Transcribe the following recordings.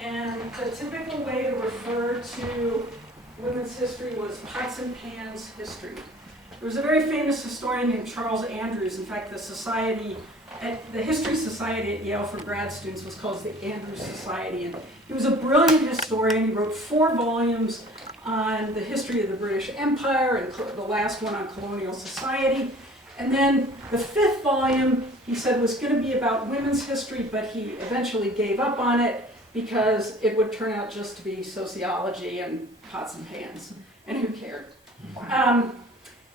And the typical way to refer to women's history was pots and pans history. There was a very famous historian named Charles Andrews. In fact, the History Society at Yale for grad students was called the Andrews Society. And he was a brilliant historian. He wrote 4 volumes on the history of the British Empire, and the last one on colonial society. And then the 5th volume, he said, was going to be about women's history, but he eventually gave up on it because it would turn out just to be sociology and pots and pans, and who cared?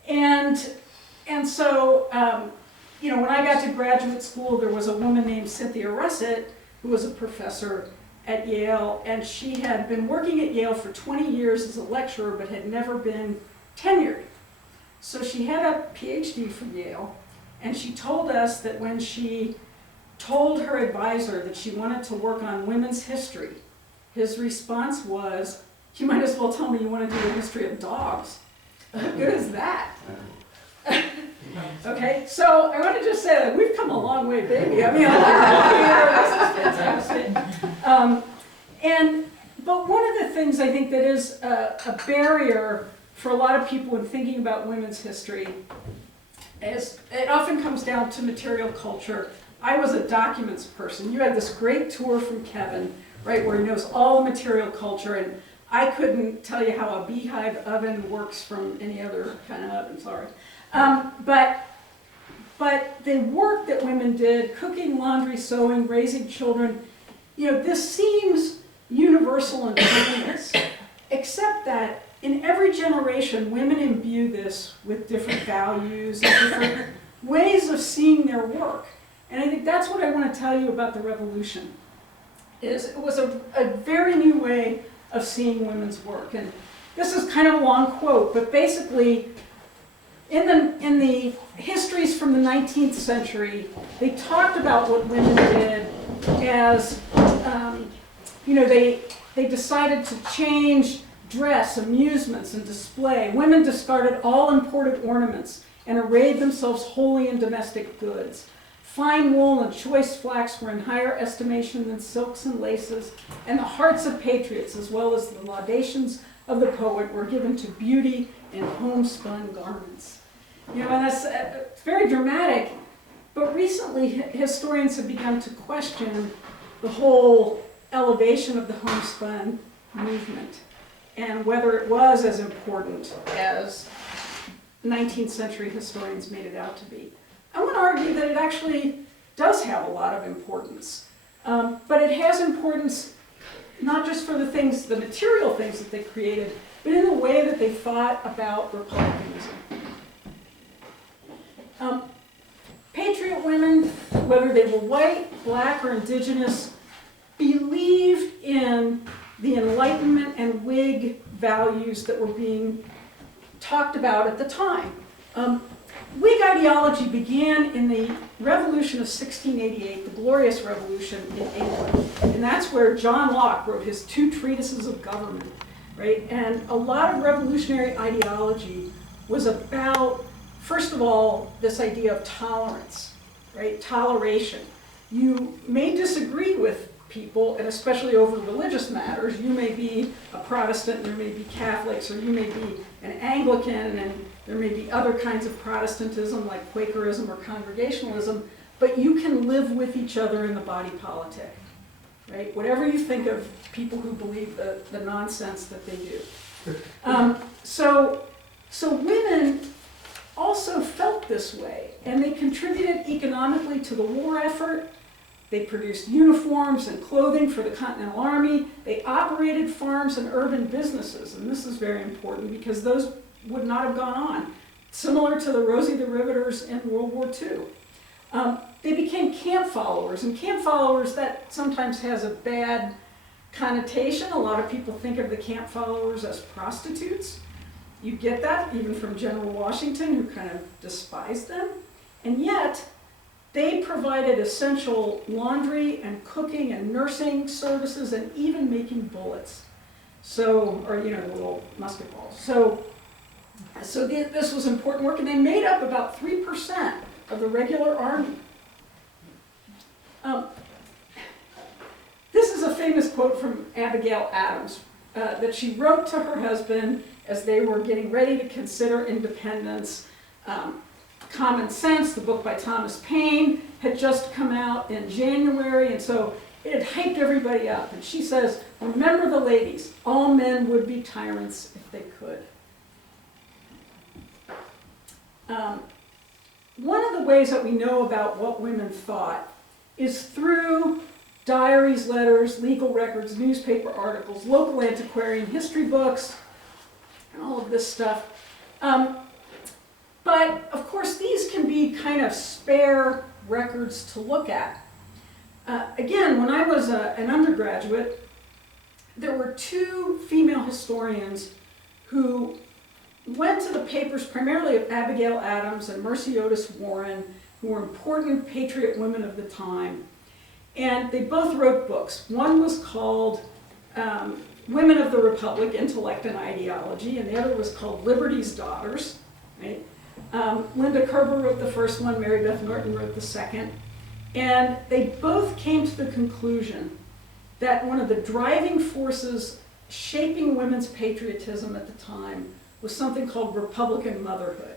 And so, when I got to graduate school, there was a woman named Cynthia Russett, who was a professor at Yale, and she had been working at Yale for 20 years as a lecturer, but had never been tenured. So she had a PhD from Yale, and she told us that when she told her advisor that she wanted to work on women's history, his response was, "You might as well tell me you want to do the history of dogs." How good is that? Okay, so I want to just say that we've come a long way, baby. I mean, this is fantastic. But one of the things I think that is a barrier for a lot of people in thinking about women's history is it often comes down to material culture. I was a documents person. You had this great tour from Kevin, right, where he knows all the material culture, and I couldn't tell you how a beehive oven works from any other kind of oven, sorry. But the work that women did, cooking, laundry, sewing, raising children, this seems universal and timeless, except that in every generation, women imbue this with different values and different ways of seeing their work. And I think that's what I want to tell you about the revolution. It was a very new way of seeing women's work. And this is kind of a long quote, but basically, in the histories from the 19th century, they talked about what women did as, they decided to change dress, amusements, and display. Women discarded all imported ornaments and arrayed themselves wholly in domestic goods. Fine wool and choice flax were in higher estimation than silks and laces, and the hearts of patriots, as well as the laudations of the poet, were given to beauty and homespun garments. And that's it's very dramatic, but recently historians have begun to question the whole elevation of the homespun movement and whether it was as important as 19th century historians made it out to be. I want to argue that it actually does have a lot of importance, but it has importance not just for the material things that they created, but in the way that they thought about republicanism. Patriot women, whether they were white, black, or indigenous, believed in the Enlightenment and Whig values that were being talked about at the time. Whig ideology began in the Revolution of 1688, the Glorious Revolution in England, and that's where John Locke wrote his 2 treatises of government, right? And a lot of revolutionary ideology was about, first of all, this idea of tolerance, right? Toleration. You may disagree with people, and especially over religious matters. You may be a Protestant, and there may be Catholics, or you may be an Anglican, and there may be other kinds of Protestantism like Quakerism or Congregationalism, but you can live with each other in the body politic, right? Whatever you think of people who believe the nonsense that they do. So women also felt this way, and they contributed economically to the war effort. They produced uniforms and clothing for the Continental Army. They operated farms and urban businesses, and this is very important because those would not have gone on, similar to the Rosie the Riveters in World War II. They became camp followers, and camp followers, that sometimes has a bad connotation. A lot of people think of the camp followers as prostitutes. You get that even from General Washington, who kind of despised them. And yet, they provided essential laundry and cooking and nursing services and even making bullets. The little musket balls. So this was important work, and they made up about 3% of the regular army. This is a famous quote from Abigail Adams that she wrote to her husband as they were getting ready to consider independence. Common Sense, the book by Thomas Paine, had just come out in January, and so it had hyped everybody up. And she says, "Remember the ladies, all men would be tyrants if they could." One of the ways that we know about what women thought is through diaries, letters, legal records, newspaper articles, local antiquarian history books, and all of this stuff. But, of course, these can be kind of spare records to look at. Again, when I was an undergraduate, there were two female historians who went to the papers, primarily of Abigail Adams and Mercy Otis Warren, who were important patriot women of the time. And they both wrote books. One was called Women of the Republic, Intellect and Ideology, and the other was called Liberty's Daughters. Right? Linda Kerber wrote the first one, Mary Beth Norton wrote the second. And they both came to the conclusion that one of the driving forces shaping women's patriotism at the time was something called Republican motherhood.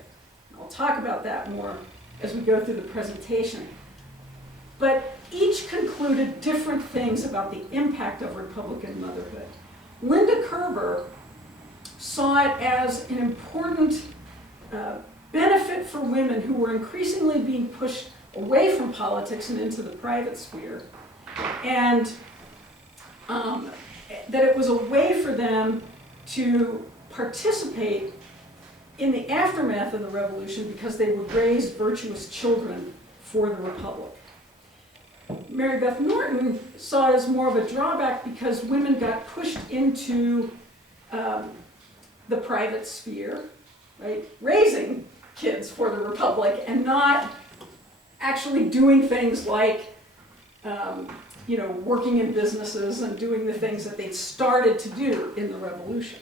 I'll talk about that more as we go through the presentation. But each concluded different things about the impact of Republican motherhood. Linda Kerber saw it as an important benefit for women who were increasingly being pushed away from politics and into the private sphere, and that it was a way for them to participate in the aftermath of the revolution because they would raise virtuous children for the Republic. Mary Beth Norton saw it as more of a drawback because women got pushed into the private sphere, right, raising kids for the Republic and not actually doing things like working in businesses and doing the things that they'd started to do in the revolution.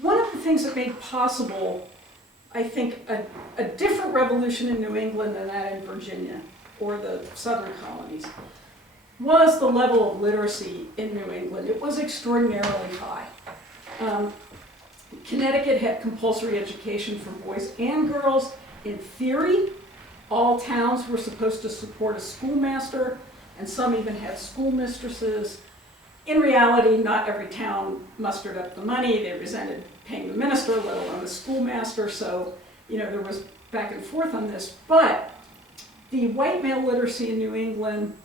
One of the things that made possible, I think, a different revolution in New England than that in Virginia or the southern colonies was the level of literacy in New England. It was extraordinarily high. Connecticut had compulsory education for boys and girls. In theory, all towns were supposed to support a schoolmaster, and some even had schoolmistresses. In reality, not every town mustered up the money. They resented paying the minister, let alone the schoolmaster, so there was back and forth on this. But the white male literacy in New England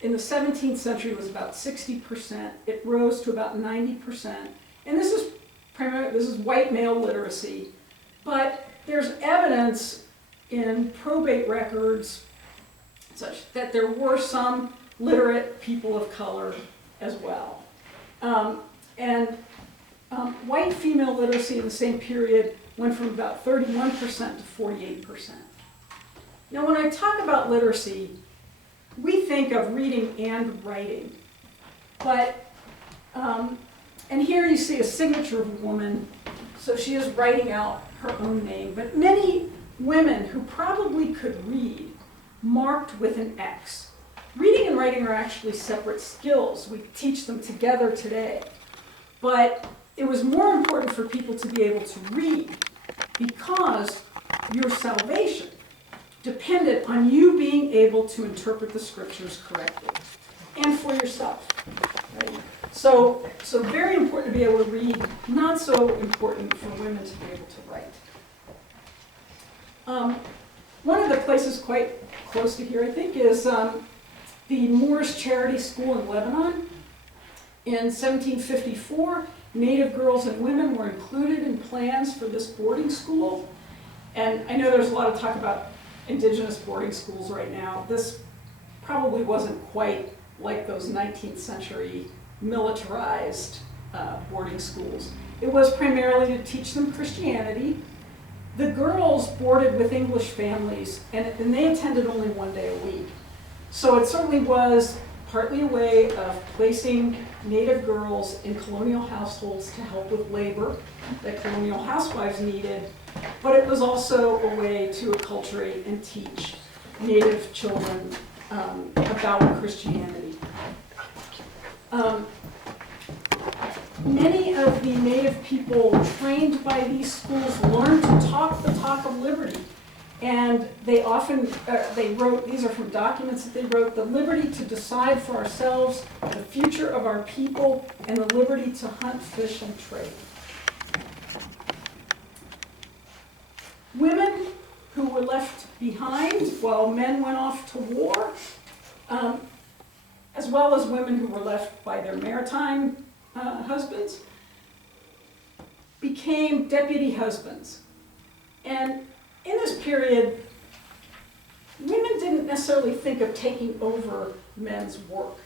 in the 17th century was about 60%. It rose to about 90%. And this is white male literacy. But there's evidence in probate records such that there were some literate people of color as well. White female literacy in the same period went from about 31% to 48%. Now, when I talk about literacy, we think of reading and writing. But, and here you see a signature of a woman, so she is writing out her own name. But many women who probably could read marked with an X. Reading and writing are actually separate skills. We teach them together today. But it was more important for people to be able to read because your salvation depended on you being able to interpret the scriptures correctly and for yourself. Right? So very important to be able to read, not so important for women to be able to write. One of the places quite close to here, I think, is the Moorish Charity School in Lebanon. In 1754, Native girls and women were included in plans for this boarding school. And I know there's a lot of talk about indigenous boarding schools right now. This probably wasn't quite like those 19th century militarized boarding schools. It was primarily to teach them Christianity. The girls boarded with English families, and they attended only one day a week. So it certainly was partly a way of placing Native girls in colonial households to help with labor that colonial housewives needed, but it was also a way to acculturate and teach Native children about Christianity. Many of the Native people trained by these schools learned to talk the talk of liberty. And they often, they wrote, these are from documents that they wrote, the liberty to decide for ourselves the future of our people and the liberty to hunt, fish, and trade. Women who were left behind while men went off to war, as well as women who were left by their maritime husbands, became deputy husbands. And in this period, women didn't necessarily think of taking over men's work.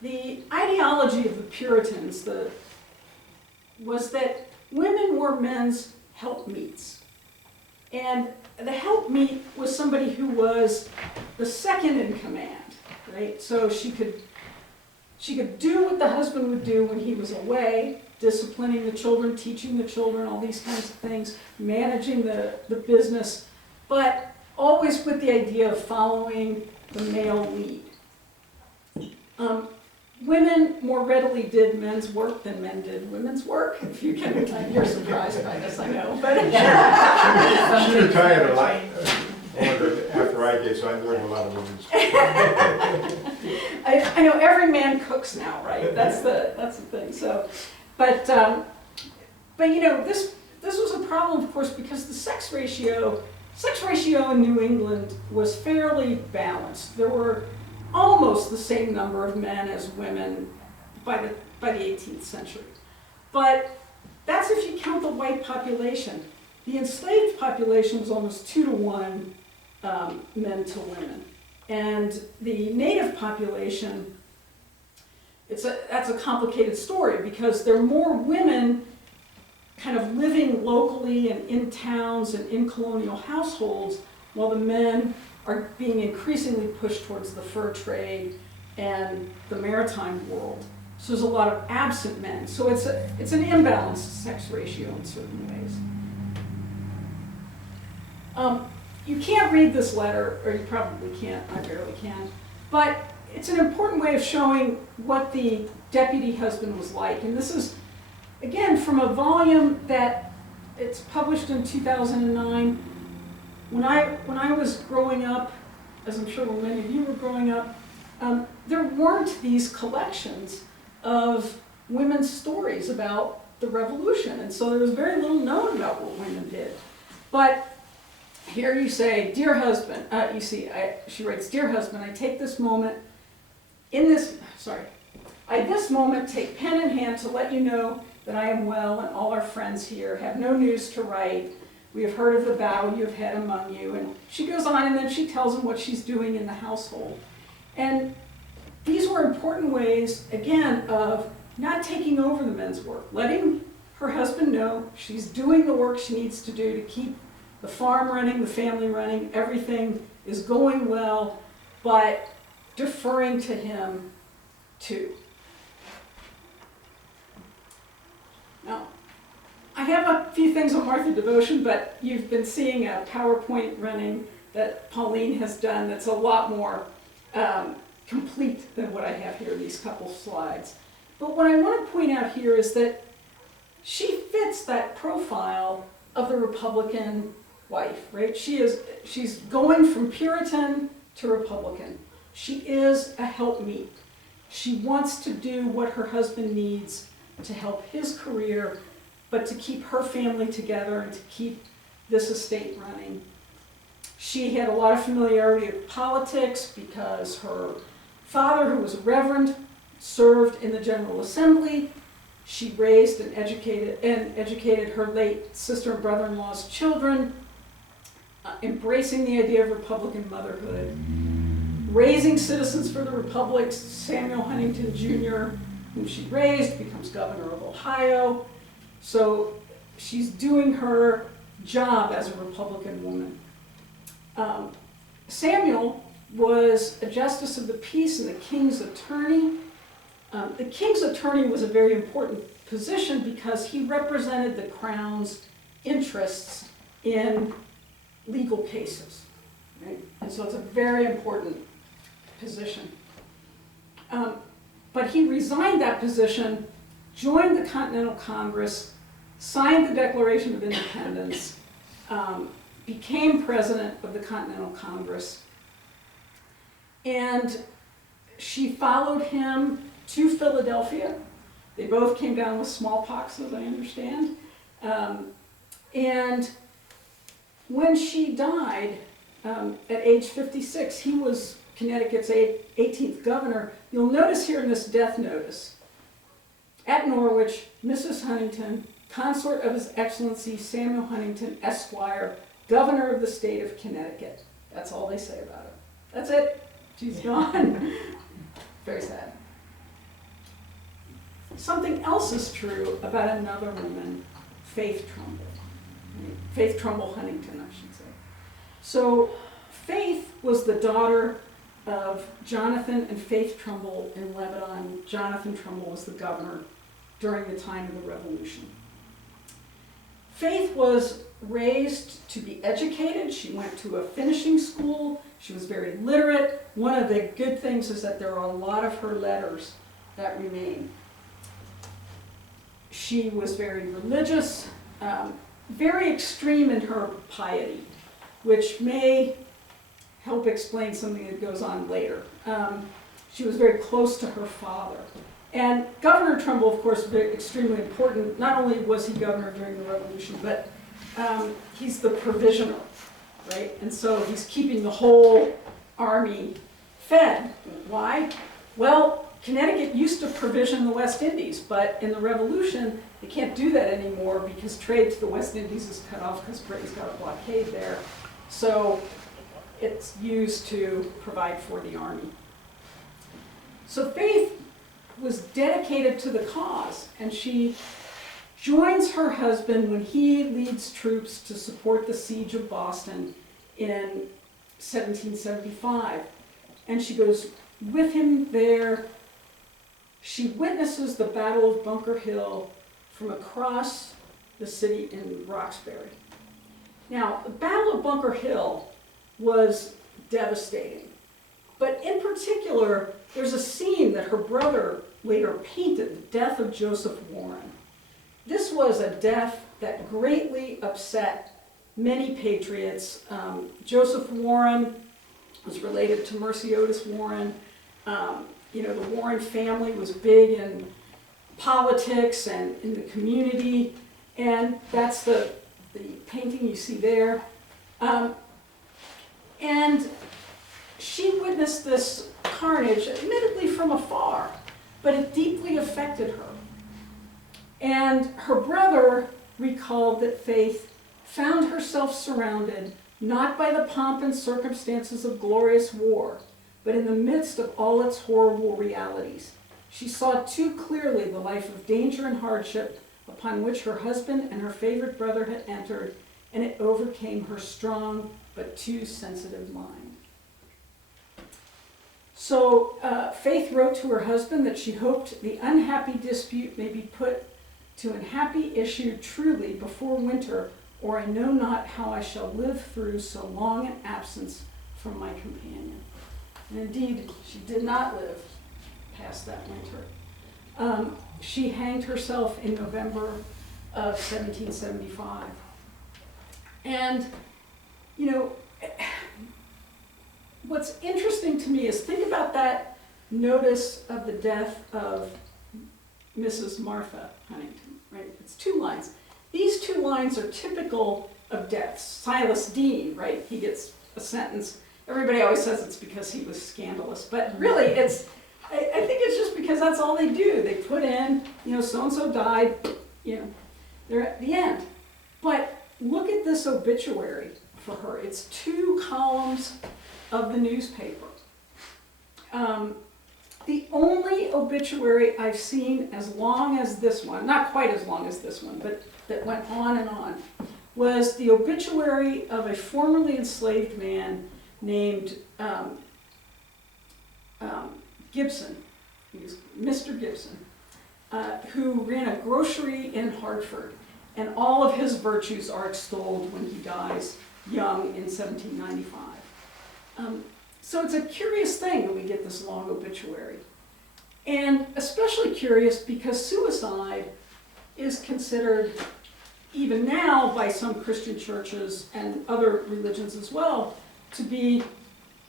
The ideology of the Puritans was that women were men's helpmeets. And the helpmeet was somebody who was the second in command, right? So she could do what the husband would do when he was away, disciplining the children, teaching the children, all these kinds of things, managing the business, but always with the idea of following the male lead. Women more readily did men's work than men did women's work. If you can, you're surprised by this, I know. But she retired a lot after I did, so I learned a lot of women's. I know every man cooks now, right? That's the thing. So, but you know, this was a problem, of course, because the sex ratio in New England was fairly balanced. There were almost the same number of men as women by the 18th century. But that's if you count the white population. The enslaved population was almost 2 to 1 men to women. And the native population, that's a complicated story because there are more women kind of living locally and in towns and in colonial households, while the men are being increasingly pushed towards the fur trade and the maritime world. So there's a lot of absent men. So it's an imbalanced sex ratio in certain ways. You can't read this letter, or you probably can't, I barely can, but it's an important way of showing what the deputy husband was like. And this is, again, from a volume that it's published in 2009. When I was growing up, as I'm sure many of you were growing up, there weren't these collections of women's stories about the revolution. And so there was very little known about what women did. But here you say, dear husband, she writes, dear husband, I take this moment, I this moment take pen in hand to let you know that I am well and all our friends here have no news to write. We have heard of the battle you have had among you. And she goes on and then she tells him what she's doing in the household. And these were important ways, again, of not taking over the men's work, letting her husband know she's doing the work she needs to do to keep the farm running, the family running, everything is going well, but deferring to him too. Now, I have a few things on Martha Devotion, but you've been seeing a PowerPoint running that Pauline has done that's a lot more complete than what I have here, these couple slides. But what I want to point out here is that she fits that profile of the Republican wife, right? She's going from Puritan to Republican. She is a helpmeet. She wants to do what her husband needs to help his career, but to keep her family together and to keep this estate running. She had a lot of familiarity with politics because her father, who was a reverend, served in the General Assembly. She raised and educated her late sister and brother-in-law's children, embracing the idea of Republican motherhood, raising citizens for the Republic. Samuel Huntington Jr., whom she raised, becomes governor of Ohio. So she's doing her job as a Republican woman. Samuel was a justice of the peace and the king's attorney. The king's attorney was a very important position because he represented the crown's interests in legal cases, right? And so it's a very important position. But he resigned that position, joined the Continental Congress, signed the Declaration of Independence, became president of the Continental Congress, and she followed him to Philadelphia. They both came down with smallpox, as I understand. And when she died at age 56, he was Connecticut's 18th governor. You'll notice here in this death notice, at Norwich, Mrs. Huntington, consort of His Excellency Samuel Huntington, Esquire, Governor of the State of Connecticut. That's all they say about her. That's it. She's gone. Very sad. Something else is true about another woman, Faith Trumbull. Faith Trumbull Huntington, I should say. So Faith was the daughter of Jonathan and Faith Trumbull in Lebanon. Jonathan Trumbull was the governor during the time of the Revolution. Faith was raised to be educated. She went to a finishing school. She was very literate. One of the good things is that there are a lot of her letters that remain. She was very religious, very extreme in her piety, which may help explain something that goes on later. She was very close to her father. And Governor Trumbull, of course, was extremely important. Not only was he governor during the Revolution, but he's the provisioner, right? And so he's keeping the whole army fed. Why? Well, Connecticut used to provision the West Indies, but in the Revolution, they can't do that anymore because trade to the West Indies is cut off because Britain's got a blockade there. So it's used to provide for the army. So Faith was dedicated to the cause, and she joins her husband when he leads troops to support the siege of Boston in 1775. And she goes with him there. She witnesses the Battle of Bunker Hill from across the city in Roxbury. Now, the Battle of Bunker Hill was devastating. But in particular, there's a scene that her brother later painted, the death of Joseph Warren. This was a death that greatly upset many patriots. Joseph Warren was related to Mercy Otis Warren. The Warren family was big in politics and in the community, and that's the painting you see there. And she witnessed this carnage, admittedly from afar, but it deeply affected her. And her brother recalled that Faith found herself surrounded not by the pomp and circumstances of glorious war, but in the midst of all its horrible realities. She saw too clearly the life of danger and hardship upon which her husband and her favorite brother had entered, and it overcame her strong but too sensitive mind. So Faith wrote to her husband that she hoped the unhappy dispute may be put to an happy issue truly before winter, or I know not how I shall live through so long an absence from my companion. And indeed, she did not live past that winter. She hanged herself in November of 1775. And, what's interesting to me is think about that notice of the death of Mrs. Martha Huntington, right? It's 2 lines. These 2 lines are typical of deaths. Silas Deane, right? He gets a sentence. Everybody always says it's because he was scandalous, but really I think it's just because that's all they do. They put in, so-and-so died, they're at the end. But look at this obituary for her. It's 2 columns of the newspaper. The only obituary I've seen as long as this one, not quite as long as this one, but that went on and on, was the obituary of a formerly enslaved man named Gibson. He was Mr. Gibson, who ran a grocery in Hartford, and all of his virtues are extolled when he dies young in 1795. So it's a curious thing that we get this long obituary. And especially curious because suicide is considered, even now by some Christian churches and other religions as well, to be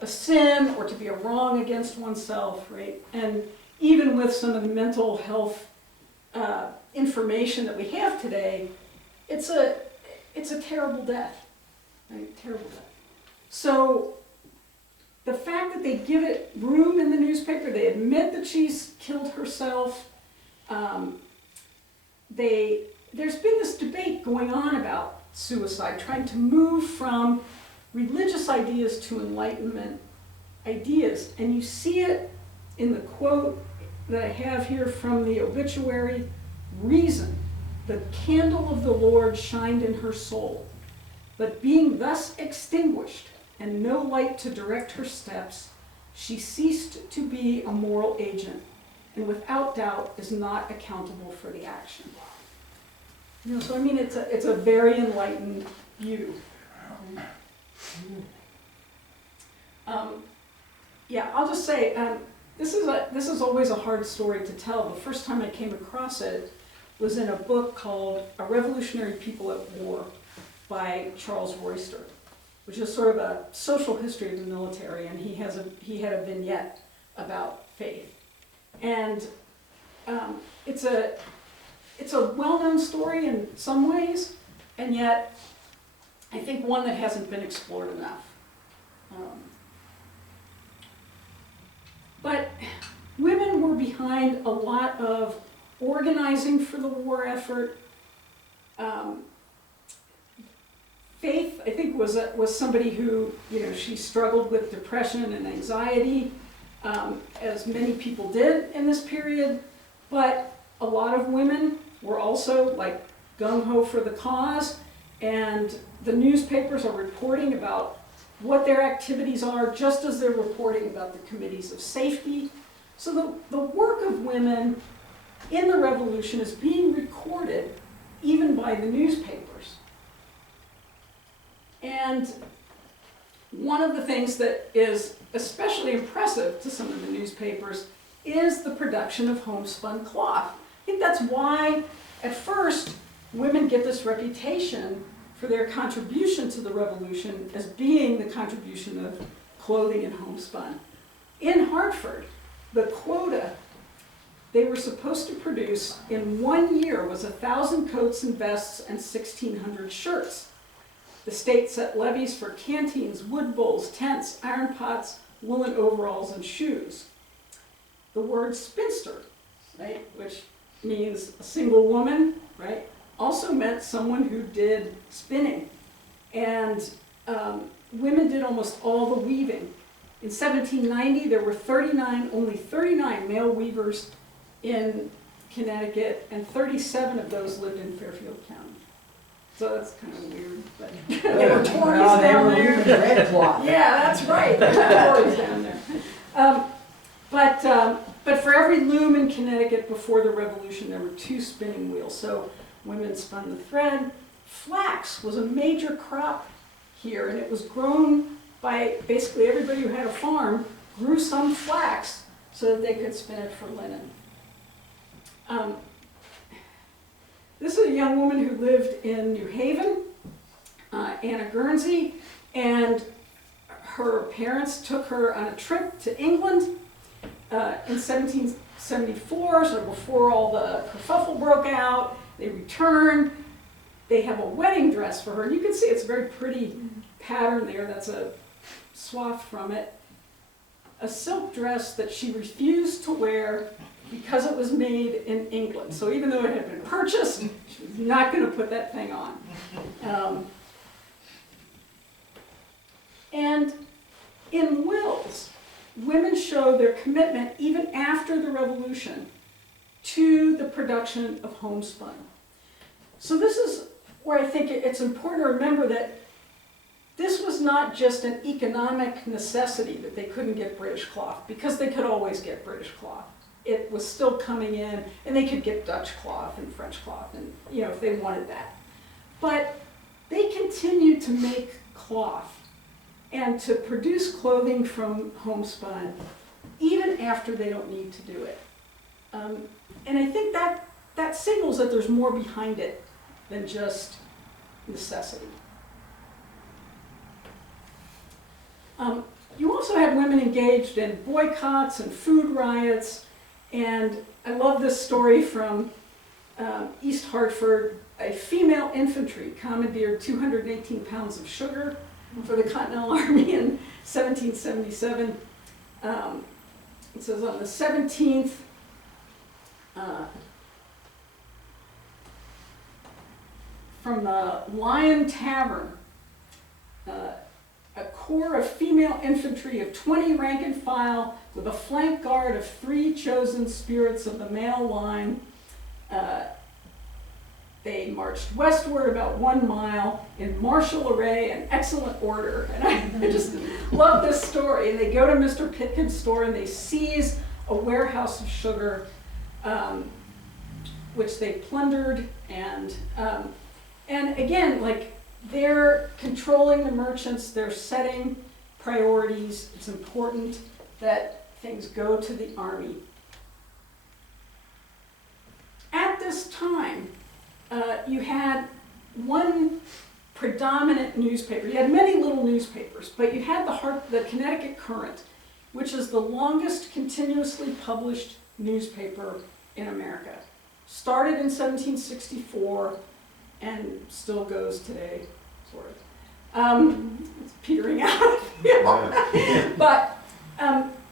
a sin or to be a wrong against oneself, right? And even with some of the mental health information that we have today, it's a terrible death, right? Terrible death. So the fact that they give it room in the newspaper, they admit that she's killed herself. There's been this debate going on about suicide, trying to move from religious ideas to Enlightenment ideas. And you see it in the quote that I have here from the obituary: "Reason, the candle of the Lord shined in her soul, but being thus extinguished, and no light to direct her steps, she ceased to be a moral agent, and without doubt is not accountable for the action." You know, so I mean, it's a very enlightened view. Yeah, I'll just say, this is always a hard story to tell. The first time I came across it was in a book called A Revolutionary People at War by Charles Royster, which is sort of a social history of the military, and he had a vignette about faith. And it's a well-known story in some ways, and yet I think one that hasn't been explored enough. But women were behind a lot of organizing for the war effort. Faith, I think, was somebody who, you know, she struggled with depression and anxiety, as many people did in this period. But a lot of women were also like gung-ho for the cause, and the newspapers are reporting about what their activities are, just as they're reporting about the committees of safety. So the work of women in the revolution is being recorded even by the newspapers. And one of the things that is especially impressive to some of the newspapers is the production of homespun cloth. I think that's why, at first, women get this reputation for their contribution to the revolution as being the contribution of clothing and homespun. In Hartford, the quota they were supposed to produce in 1 year was 1,000 coats and vests and 1,600 shirts. The state set levies for canteens, wood bowls, tents, iron pots, woolen overalls, and shoes. The word spinster, right, which means a single woman, right, also meant someone who did spinning. And women did almost all the weaving. In 1790, there were only 39 male weavers in Connecticut, and 37 of those lived in Fairfield County. So that's kind of weird, but there were Tories down there. Red cloth. Yeah, that's right, there were Tories down there. But for every loom in Connecticut before the Revolution, there were 2 spinning wheels. So women spun the thread. Flax was a major crop here, and it was grown by basically everybody who had a farm grew some flax so that they could spin it for linen. This is a young woman who lived in New Haven, Anna Guernsey, and her parents took her on a trip to England in 1774, so before all the kerfuffle broke out. They returned. They have a wedding dress for her, and you can see it's a very pretty pattern there. That's a swath from it. A silk dress that she refused to wear because it was made in England. So even though it had been purchased, she was not going to put that thing on. And in wills, women showed their commitment, even after the Revolution, to the production of homespun. So this is where I think it's important to remember that this was not just an economic necessity that they couldn't get British cloth, because they could always get British cloth. It was still coming in, and they could get Dutch cloth and French cloth, and if they wanted that. But they continued to make cloth, and to produce clothing from homespun, even after they don't need to do it. And I think that signals that there's more behind it than just necessity. You also had women engaged in boycotts and food riots, and I love this story from East Hartford. A female infantry commandeered 218 pounds of sugar for the Continental Army in 1777. It says on the 17th, from the Lion Tavern, a corps of female infantry of 20 rank and file with a flank guard of 3 chosen spirits of the male line. They marched westward about 1 mile in martial array and excellent order. And I just love this story. And they go to Mr. Pitkin's store and they seize a warehouse of sugar, which they plundered. And again, like, they're controlling the merchants, they're setting priorities. It's important that things go to the army. At this time, you had one predominant newspaper. You had many little newspapers, but you had the Connecticut Current, which is the longest continuously published newspaper in America. Started in 1764 and still goes today, sort of. It's petering out. But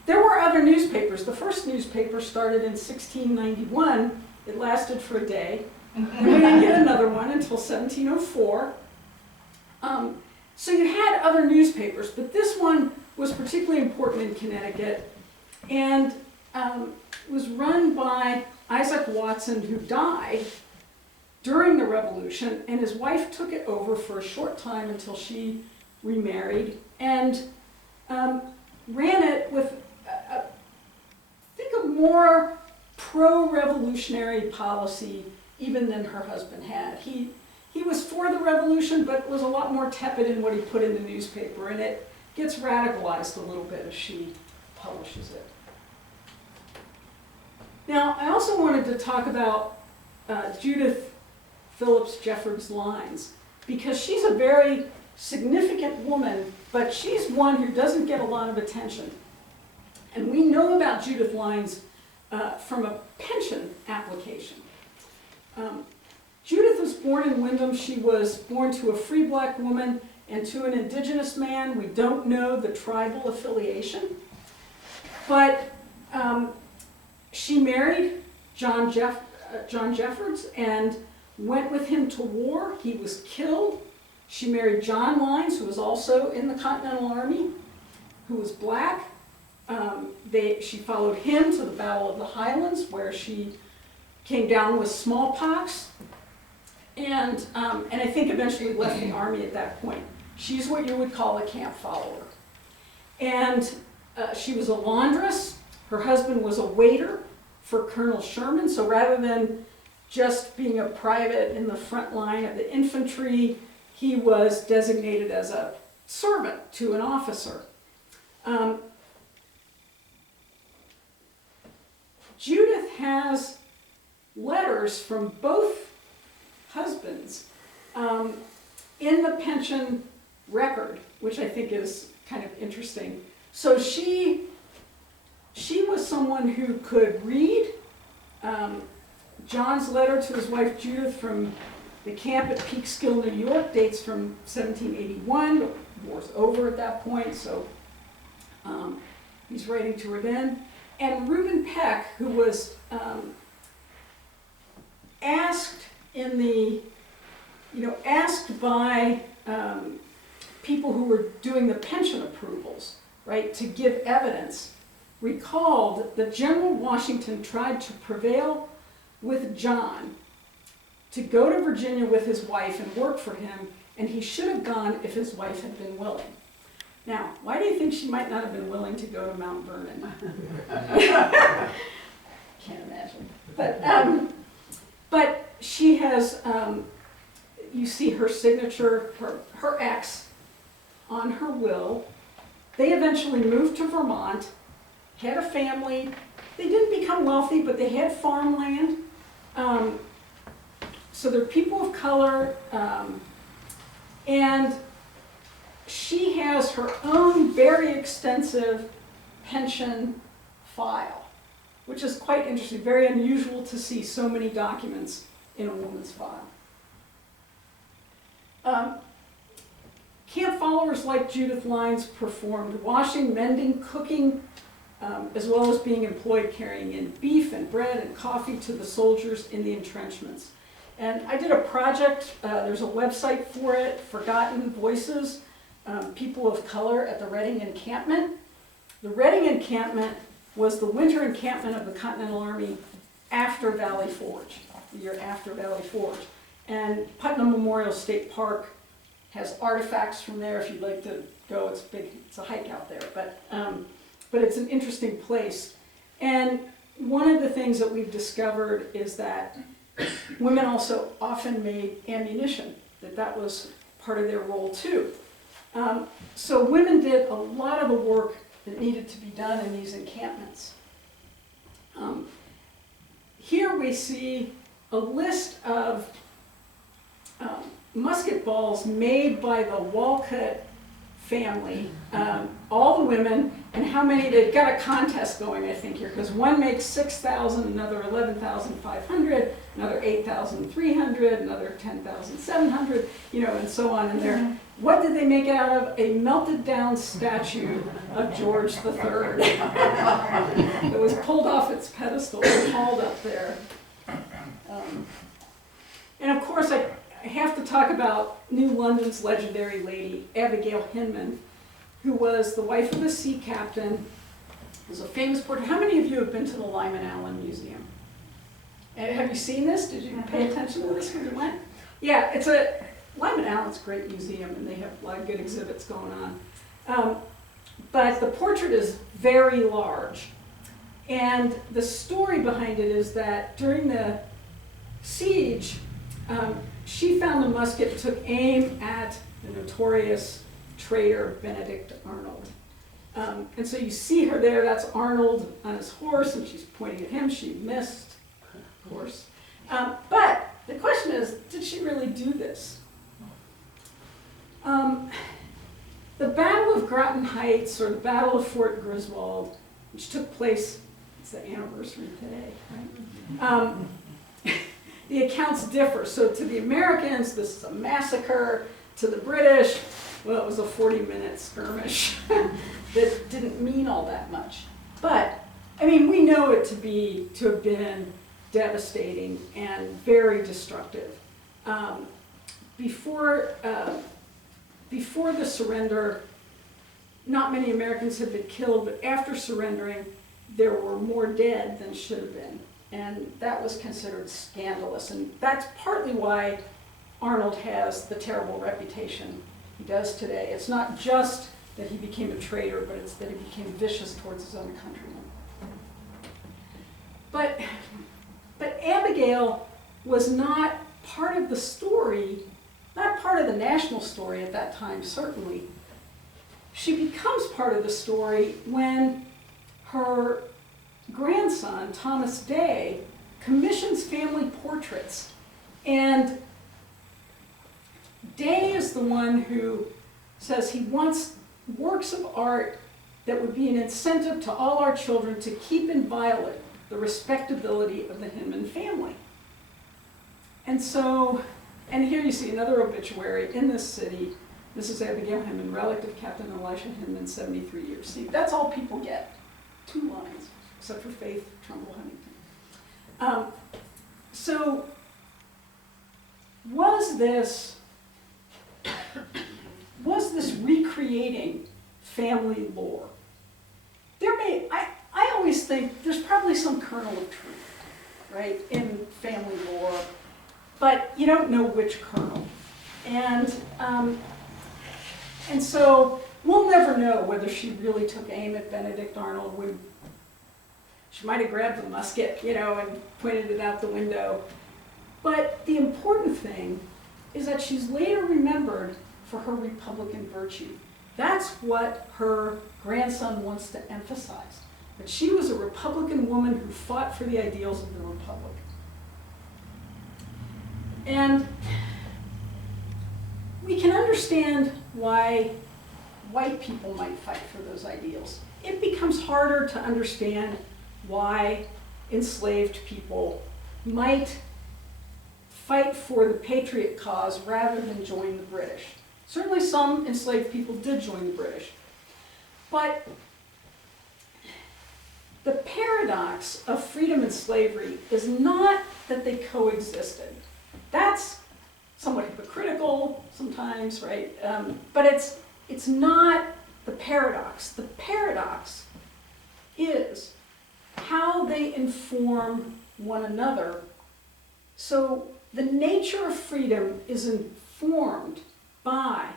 there were other newspapers. The first newspaper started in 1691. It lasted for a day. And we didn't get another one until 1704. So you had other newspapers, but this one was particularly important in Connecticut and was run by Isaac Watson, who died during the Revolution, and his wife took it over for a short time until she remarried and ran it with, I think, a more pro-revolutionary policy even than her husband had. He was for the revolution, but was a lot more tepid in what he put in the newspaper, and it gets radicalized a little bit as she publishes it. Now, I also wanted to talk about Judith Phillips Jeffords' lines, because she's a very significant woman, but she's one who doesn't get a lot of attention. And we know about Judith Lines from a pension application. Judith was born in Windham. She was born to a free black woman and to an indigenous man. We don't know the tribal affiliation. But she married John Jeffords and went with him to war. He was killed. She married John Lines, who was also in the Continental Army, who was black. She followed him to the Battle of the Highlands, where she came down with smallpox, and I think eventually left the army at that point. She's what you would call a camp follower. And she was a laundress. Her husband was a waiter for Colonel Sherman, so rather than just being a private in the front line of the infantry, he was designated as a servant to an officer. Judith has letters from both husbands in the pension record, which I think is kind of interesting. So she was someone who could read. John's letter to his wife Judith from the camp at Peekskill, New York, dates from 1781. The war's over at that point, so he's writing to her then. And Reuben Peck, who was asked by people who were doing the pension approvals, right, to give evidence, recalled that General Washington tried to prevail with John to go to Virginia with his wife and work for him, and he should have gone if his wife had been willing. Now, why do you think she might not have been willing to go to Mount Vernon? Can't imagine. But she has, you see her signature, her X on her will, They eventually moved to Vermont, had a family. They didn't become wealthy, but they had farmland. So they're people of color, and she has her own very extensive pension file, which is quite interesting, very unusual to see so many documents in a woman's file. Camp followers like Judith Lyons performed washing, mending, cooking, as well as being employed carrying in beef and bread and coffee to the soldiers in the entrenchments. And I did a project, there's a website for it, Forgotten Voices, People of Color at the Reading Encampment. The Reading Encampment was the winter encampment of the Continental Army after Valley Forge, the year after Valley Forge. And Putnam Memorial State Park has artifacts from there if you'd like to go. It's big, it's a hike out there, but it's an interesting place. And one of the things that we've discovered is that women also often made ammunition, that was part of their role too. So women did a lot of the work that needed to be done in these encampments. Here we see a list of musket balls made by the Walcott family, all the women, and how many, they've got a contest going, I think, here, because one makes 6,000, another 11,500, another 8,300, another 10,700, and so on. And there, what did they make it out of? A melted down statue of George III that was pulled off its pedestal and hauled up there. And of course, I have to talk about New London's legendary lady, Abigail Hinman, who was the wife of a sea captain, was a famous portrait. How many of you have been to the Lyman Allen Museum? And have you seen this? Did you pay attention to this when you went? Yeah, Lyman Allen's a great museum, and they have a lot of good exhibits going on. But the portrait is very large. And the story behind it is that during the siege, she found a musket, took aim at the notorious traitor Benedict Arnold. And so you see her there, that's Arnold on his horse, and she's pointing at him. She missed, of course. But the question is, did she really do this? The Battle of Groton Heights, or the Battle of Fort Griswold, which took place, it's the anniversary today, right? The accounts differ. So to the Americans, this is a massacre. To the British, well, it was a 40-minute skirmish that didn't mean all that much. But, I mean, we know it to have been devastating and very destructive. Before the surrender, not many Americans had been killed, but after surrendering, there were more dead than should have been. And that was considered scandalous. And that's partly why Arnold has the terrible reputation he does today. It's not just that he became a traitor, but it's that he became vicious towards his own countrymen. But Abigail was not part of the story, not part of the national story at that time, certainly. She becomes part of the story when her grandson, Thomas Day, commissions family portraits. And Day is the one who says he wants works of art that would be an incentive to all our children to keep inviolate the respectability of the Hinman family. And so, and here you see another obituary in this city. This is Abigail Hinman, relict of Captain Elisha Hinman, 73 years. See, that's all people get. 2 lines, except for Faith Trumbull Huntington. So, was this recreating family lore? I always think there's probably some kernel of truth, right, in family lore, but you don't know which kernel. And so we'll never know whether she really took aim at Benedict Arnold. She might have grabbed the musket, and pointed it out the window. But the important thing is that she's later remembered for her Republican virtue. That's what her grandson wants to emphasize, that she was a Republican woman who fought for the ideals of the Republic. And we can understand why white people might fight for those ideals. It becomes harder to understand why enslaved people might fight for the patriot cause rather than join the British. Certainly some enslaved people did join the British. But the paradox of freedom and slavery is not that they coexisted. That's somewhat hypocritical sometimes, right? But it's not the paradox. The paradox is how they inform one another. So the nature of freedom is informed by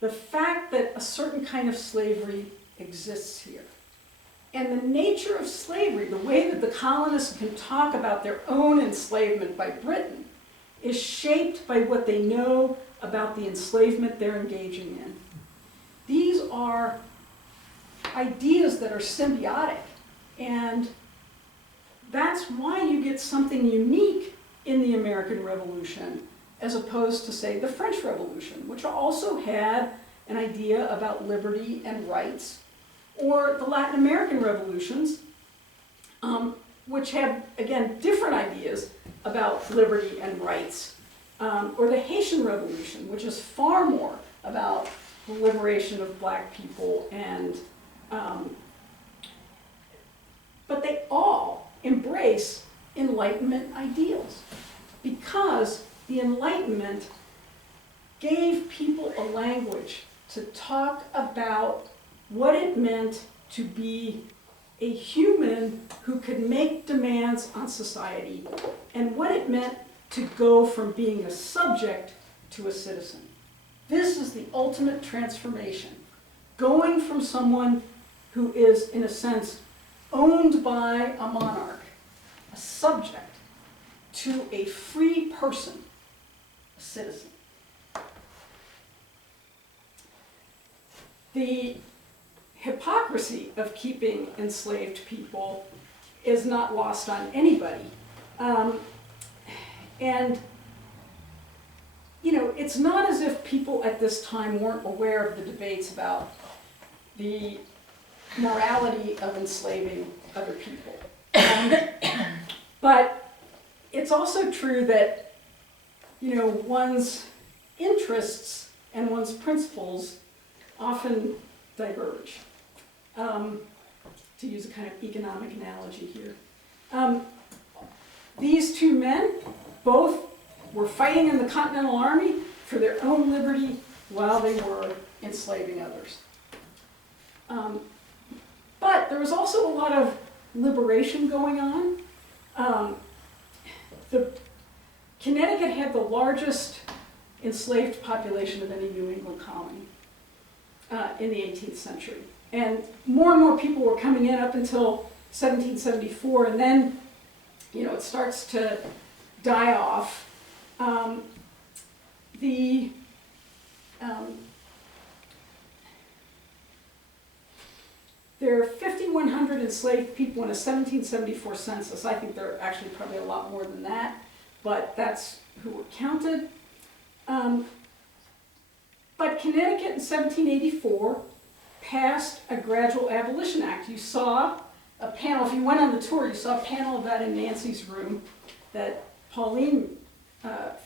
the fact that a certain kind of slavery exists here. And the nature of slavery, the way that the colonists can talk about their own enslavement by Britain, is shaped by what they know about the enslavement they're engaging in. These are ideas that are symbiotic, and that's why you get something unique in the American Revolution as opposed to, say, the French Revolution, which also had an idea about liberty and rights, or the Latin American revolutions, which have, again, different ideas about liberty and rights, or the Haitian Revolution, which is far more about the liberation of black people, and but they all embrace Enlightenment ideals, because the Enlightenment gave people a language to talk about what it meant to be a human who could make demands on society, and what it meant to go from being a subject to a citizen. This is the ultimate transformation, going from someone who is, in a sense, owned by a monarch, a subject, to a free person, a citizen. The hypocrisy of keeping enslaved people is not lost on anybody. And, you know, it's not as if people at this time weren't aware of the debates about the morality of enslaving other people. But it's also true that, you know, one's interests and one's principles often diverge. To use a kind of economic analogy here. These two men both were fighting in the Continental Army for their own liberty while they were enslaving others. But there was also a lot of liberation going on. Connecticut had the largest enslaved population of any New England colony in the 18th century. And more people were coming in up until 1774, and then, you know, it starts to die off. There are 5,100 enslaved people in a 1774 census. I think there are actually probably a lot more than that, but that's who were counted. But Connecticut in 1784 passed a Gradual Abolition Act. You saw a panel, if you went on the tour, you saw a panel of that in Nancy's room, that Pauline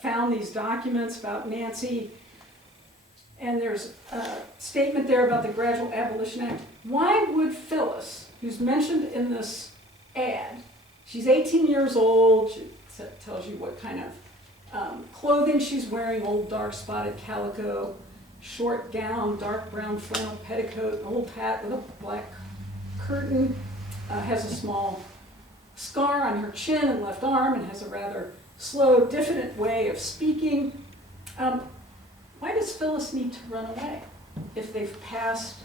found these documents about Nancy, and there's a statement there about the Gradual Abolition Act. Why would Phyllis, who's mentioned in this ad, she's 18 years old, she tells you what kind of clothing she's wearing, old dark spotted calico, short gown, dark brown flannel petticoat, old hat with a black curtain, has a small scar on her chin and left arm, and has a rather slow, diffident way of speaking. Why does Phyllis need to run away if they've passed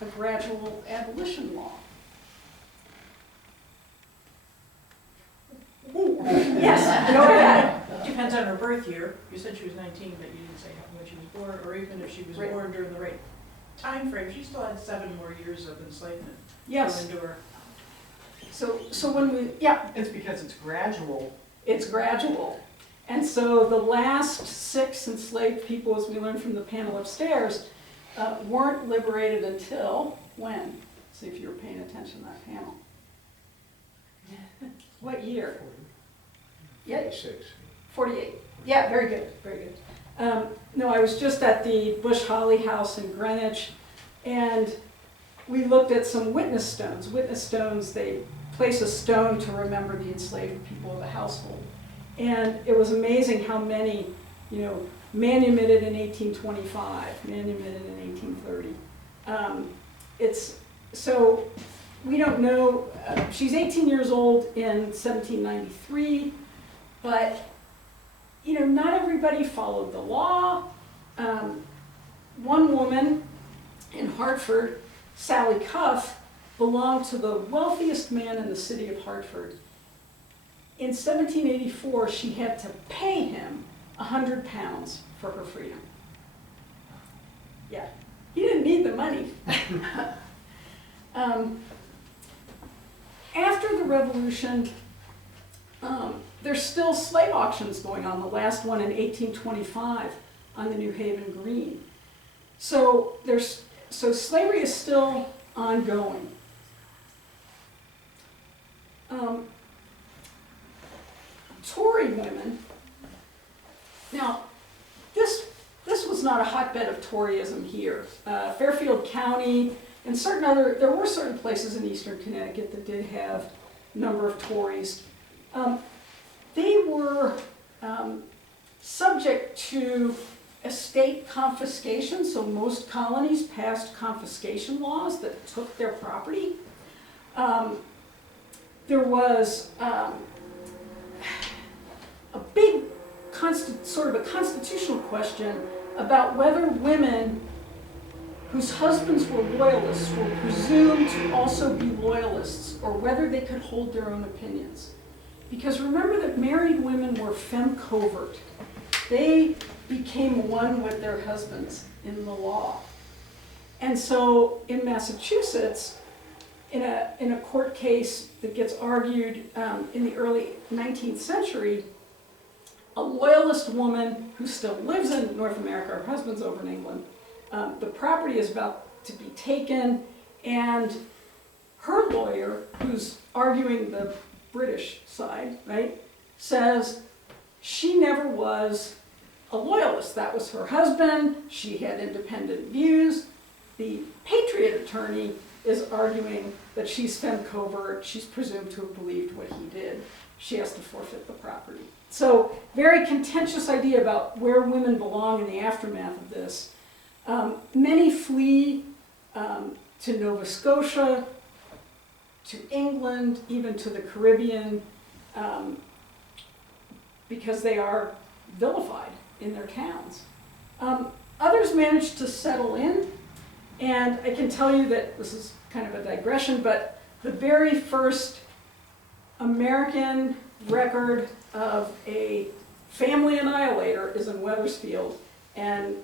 a gradual abolition law? Ooh, yes, go ahead. depends on her birth year. You said she was 19, but you didn't say when she was born, or even if she was Right. born during the right time frame, she still had 7 more years of enslavement Yes, to endure. so when we, yeah, It's because it's gradual. it's gradual. And so the last 6 enslaved people, as we learned from the panel upstairs, weren't liberated until when? See if you were paying attention to that panel. What year? Yeah, 6. 48. Yeah, very good, very good. No, I was just at the Bush Holly House in Greenwich, and we looked at some witness stones. Witness stones, they place a stone to remember the enslaved people of the household. And it was amazing how many, manumitted in 1825, manumitted in 1830. So we don't know, she's 18 years old in 1793, but, not everybody followed the law. One woman in Hartford, Sally Cuff, belonged to the wealthiest man in the city of Hartford. In 1784, she had to pay him 100 pounds for her freedom. Yeah, he didn't need the money. After the Revolution, there's still slave auctions going on, the last one in 1825 on the New Haven Green. So slavery is still ongoing. Tory women, now this was not a hotbed of Toryism here. Fairfield County and there were certain places in eastern Connecticut that did have a number of Tories. They were subject to estate confiscation, so most colonies passed confiscation laws that took their property. There was a big sort of a constitutional question about whether women whose husbands were loyalists were presumed to also be loyalists, or whether they could hold their own opinions. Because remember that married women were femme covert. They became one with their husbands in the law. And so in Massachusetts, in a court case that gets argued in the early 19th century, a loyalist woman who still lives in North America, her husband's over in England, the property is about to be taken, and her lawyer, who's arguing the British side, right, says she never was a loyalist. That was her husband. She had independent views. The Patriot attorney is arguing that she's femme covert. She's presumed to have believed what he did. She has to forfeit the property. So very contentious idea about where women belong in the aftermath of this. Many flee to Nova Scotia, to England, even to the Caribbean, because they are vilified in their towns. Others manage to settle in, and I can tell you that this is kind of a digression, but the very first American record of a family annihilator is in Wethersfield, and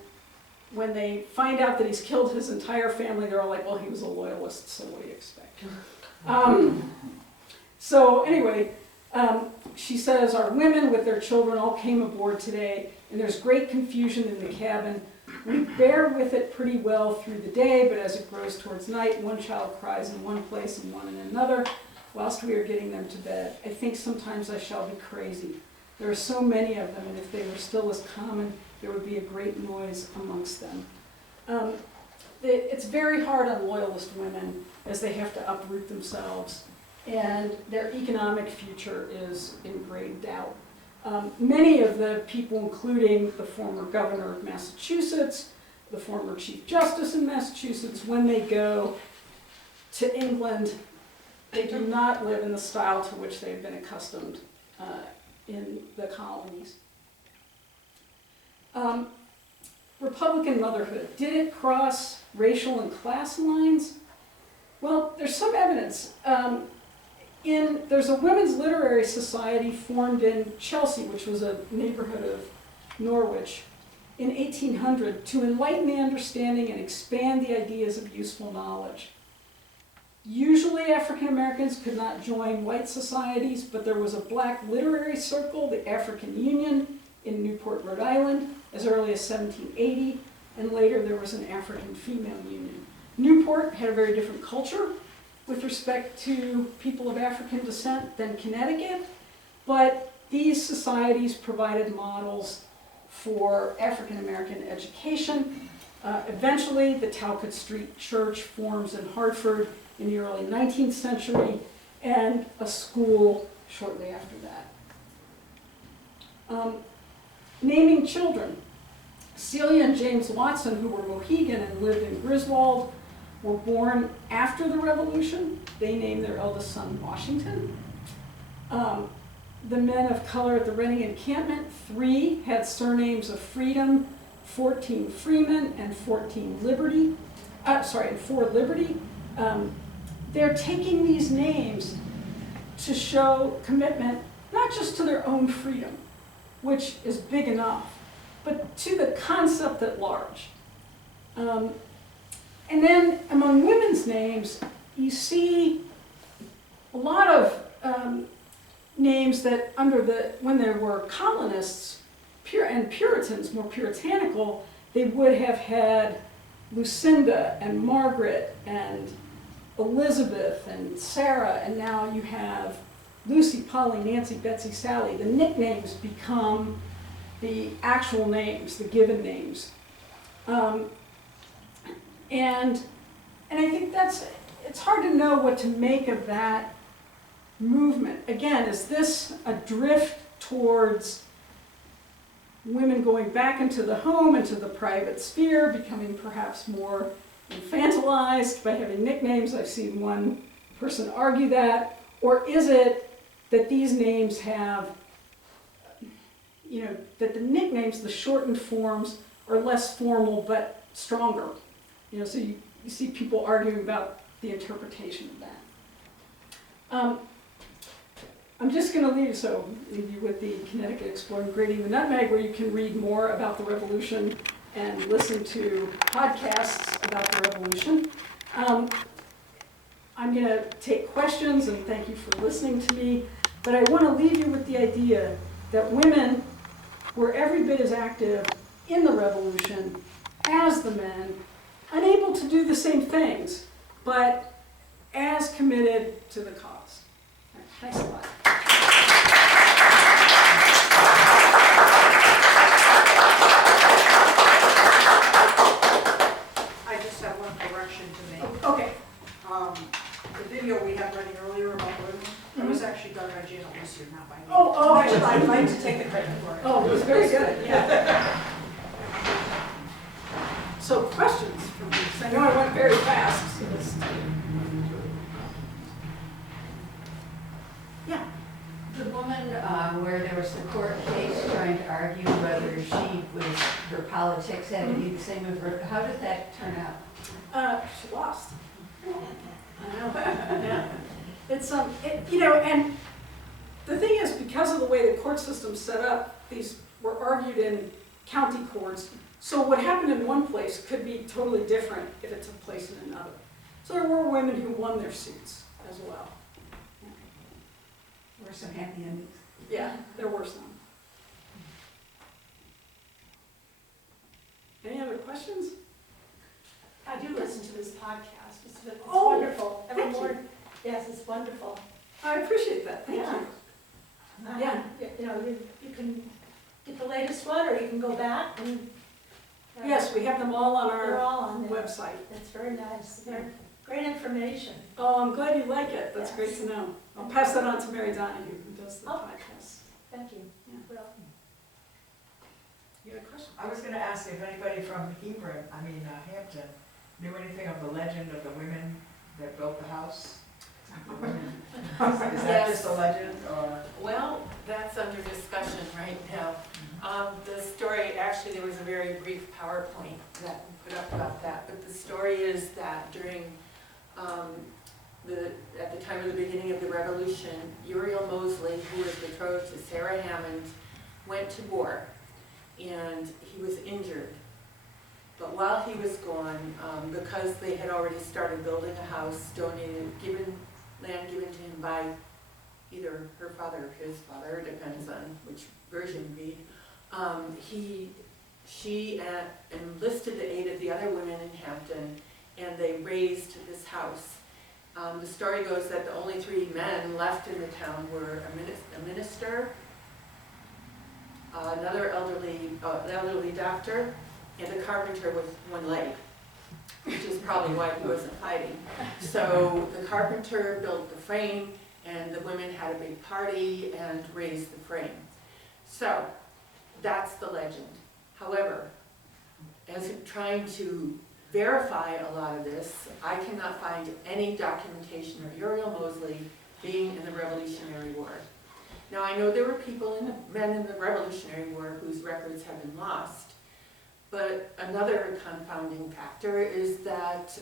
when they find out that he's killed his entire family, they're all like, well, he was a loyalist, so what do you expect? So anyway, she says, our women with their children all came aboard today, and there's great confusion in the cabin. We bear with it pretty well through the day, but as it grows towards night, one child cries in one place and one in another, whilst we are getting them to bed. I think sometimes I shall be crazy. There are so many of them, and if they were still as common, there would be a great noise amongst them. It's very hard on loyalist women as they have to uproot themselves, and their economic future is in grave doubt. Many of the people, including the former governor of Massachusetts, the former chief justice in Massachusetts, when they go to England, they do not live in the style to which they've been accustomed in the colonies. Republican motherhood, did it cross racial and class lines? Well, there's some evidence. There's a women's literary society formed in Chelsea, which was a neighborhood of Norwich, in 1800 to enlighten the understanding and expand the ideas of useful knowledge. Usually African Americans could not join white societies, but there was a black literary circle, the African Union, in Newport, Rhode Island, as early as 1780, and later there was an African Female Union. Newport had a very different culture with respect to people of African descent than Connecticut, but these societies provided models for African American education. Eventually, the Talcott Street Church forms in Hartford in the early 19th century, and a school shortly after that. Naming children. Celia and James Watson, who were Mohegan and lived in Griswold, were born after the Revolution. They named their eldest son Washington. The men of color at the Reading encampment, 3 had surnames of Freedom, 14 Freeman, and 14 Liberty. And 4 Liberty. They're taking these names to show commitment not just to their own freedom, which is big enough, but to the concept at large. And then among women's names, you see a lot of names that when there were colonists and Puritans, more puritanical, they would have had Lucinda and Margaret and Elizabeth and Sarah, and now you have Lucy, Polly, Nancy, Betsy, Sally. The nicknames become the actual names, the given names. And I think it's hard to know what to make of that movement. Again, is this a drift towards women going back into the home, into the private sphere, becoming perhaps more infantilized by having nicknames? I've seen one person argue that. Or is it that these names have, that the nicknames, the shortened forms, are less formal but stronger? So you see people arguing about the interpretation of that. I'm just going to leave you with the Connecticut Exploring Grating the Nutmeg, where you can read more about the Revolution and listen to podcasts about the Revolution. I'm going to take questions, and thank you for listening to me, but I want to leave you with the idea that women were every bit as active in the Revolution as the men, unable to do the same things, but as committed to the cause. Thanks a lot. I just have one correction to make. Okay. The video we had running earlier about women, that was actually done by Janet Lucier, not by me. Oh, I'd like to take the credit for it. Oh, it was very good, yeah. So questions from you? I know I went very fast. So yeah. The woman where there was the court case trying to argue whether her politics had to be the same as her, how did that turn out? She lost. I know. Yeah. It's and the thing is, because of the way the court system's set up, these were argued in county courts. So what happened in one place could be totally different if it took place in another. So there were women who won their suits as well. Or some happy endings? Yeah, there were some. Any other questions? I do listen to this podcast. It's Oh, wonderful. Every thank you. morning. Yes, it's wonderful. I appreciate that. Thank Yeah. you. Yeah. You can get the latest one, or you can go back and. Yes, we have them all on They're our all on there. website. It's very nice. They're great information. Oh, I'm glad you like it. That's Yes. great to know. I'll pass that on to Mary Donahue, who does the Oh. podcast. Thank you. Yeah. Well, You got a question? I was gonna ask if anybody from Hampton, knew anything of the legend of the women that built the house? Is that just a legend, or? Well, that's under discussion right now. The story, actually, there was a very brief PowerPoint that we put up about that, but the story is that during, at the time of the beginning of the Revolution, Uriel Moseley, who was betrothed to Sarah Hammond, went to war, and he was injured. But while he was gone, because they had already started building a house, land given to him by either her father or his father, depends on which version you read, she enlisted the aid of the other women in Hampton, and they raised this house. The story goes that the only 3 men left in the town were a minister, another elderly doctor, and a carpenter with 1 leg, which is probably why he wasn't fighting. So the carpenter built the frame, and the women had a big party and raised the frame. So that's the legend. However, as I'm trying to verify a lot of this, I cannot find any documentation of Uriel Moseley being in the Revolutionary War. Now, I know there were men in the Revolutionary War whose records have been lost, but another confounding factor is that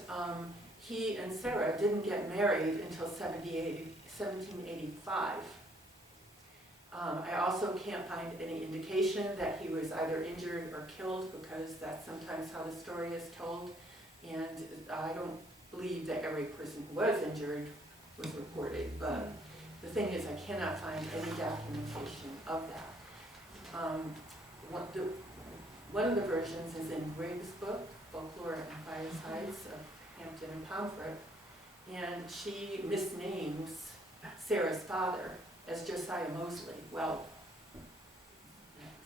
he and Sarah didn't get married until 1785. I also can't find any indication that he was either injured or killed, because that's sometimes how the story is told. And I don't believe that every person who was injured was reported, but the thing is, I cannot find any documentation of that. One of the versions is in Griggs' book, Folklore and Firesides of Hampton and Pomfret, and she misnames Sarah's father as Josiah Moseley. Well,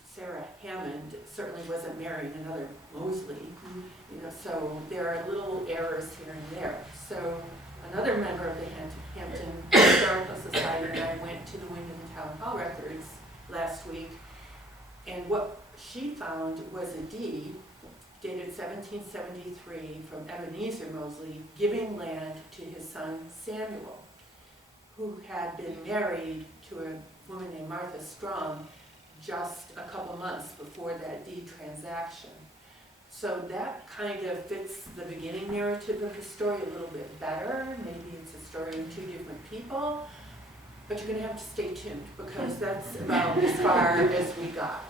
Sarah Hammond certainly wasn't marrying another Moseley, so there are little errors here and there. So another member of the Hampton Historical Society and I went to the Wyndham Town Hall records last week, and what she found was a deed dated 1773 from Ebenezer Moseley giving land to his son Samuel, who had been married to a woman named Martha Strong just a couple months before that deed transaction. So that kind of fits the beginning narrative of the story a little bit better. Maybe it's a story of 2 different people, but you're going to have to stay tuned, because that's about as far as we got.